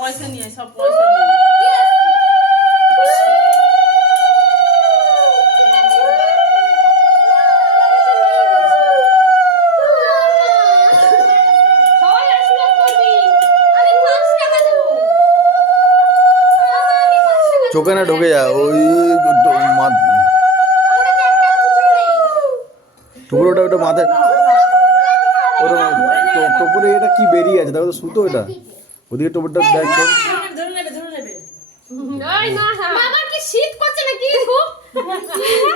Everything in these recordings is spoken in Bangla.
পয়সা নিয়ে সব পয়সা নিয়ে চোখে না ঢুকে যা ওই টুকরোটা ওটা মাথায় ওটা টুকরে এটা কি বেরিয়ে আছে দেখো তো সুতো এটা ওদিকে টুকরোটা দেখ তো বাবার কি শীত করছে নাকি খুব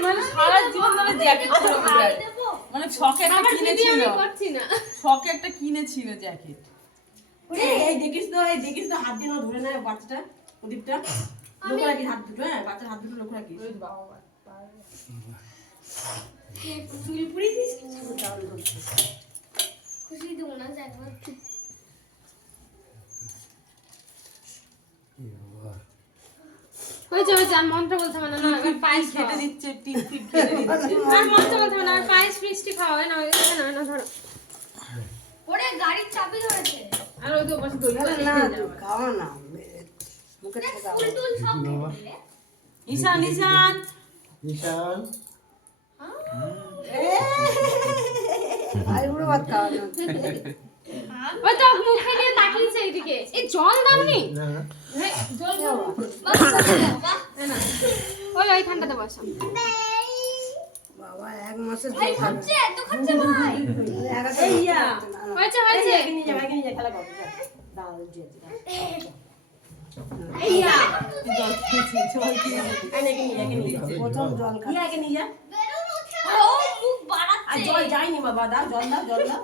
মানে সারা জীবন ধরে জ্যাকেট ছিল মানে শখে একটা কিনেছিল শখে একটা কিনেছিল জ্যাকেট এই দেখিস তো হাত দিয়ে ধরে নেয় বাচ্চাটা ওদিকটা লোক রাখিস হাত দুটো হ্যাঁ বাচ্চার হাত দুটো লোক রাখিস চুল পুড়িয়ে দিস খুশি দেবো না একবার হয়েছে আর মন্ত্র বলতে হবে না পায়েস কেটে দিচ্ছে টিপ টিপ কেটে দিচ্ছে আর মন্ত্র বলতে হবে না পায়েস মিষ্টি খাওয়া হয় না না ধরো ওরে গাড়ির চাবি ধরেছে আর ওই তো পাশে দই না খাওয়া না মুখে ঠেকা টুল সব খেলে ঈশান ঈশান ঈশান ভাই বুড়ো ভাত খাওয়া না ওই তো মুখে নিয়ে তাকিয়েছে এইদিকে এই জল দাওনি জল দাও না ওই ঠান্ডাতে বসো বাবা এক মাসের ভাই খাচ্ছে এত খাচ্ছে ভাই এইয়া হয়েছে নিয়ে যা খেলা করো দাও দিয়ে এইয়া জল খেয়েছি জল খেয়েছি আগে নিয়ে প্রথম জল খা আগে নিয়ে যা ও মুখ বাড়াচ্ছে আর জল যায়নি বাবা দাও জল দাও দাও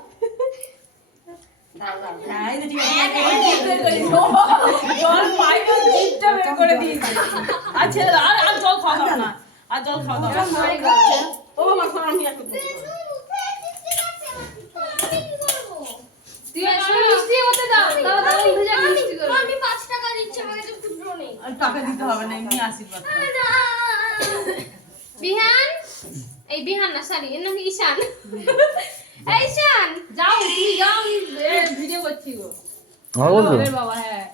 হ্যাঁ এই তো ঠিক আছে জল পাইলো জিভটা বের করে দিয়েছে আর ছেড়ে দাও আর জল খাওয়া দাও না আর জল খাওয়া দাও না ও মা খাওয়া আমি একটু তুই মিষ্টি হতে দাও দাও ভুজা মিষ্টি করো আমি 5 টাকা দিচ্ছি আমাকে তো খুচরো নেই আর টাকা দিতে হবে না এমনি আশীর্বাদ করো। বিহান এই বিহান না সরি এর নাম ঈশান এই ঈশান যাও তুমি যাও ভিডিও করছি গো আমার বলছো বাবা হ্যাঁ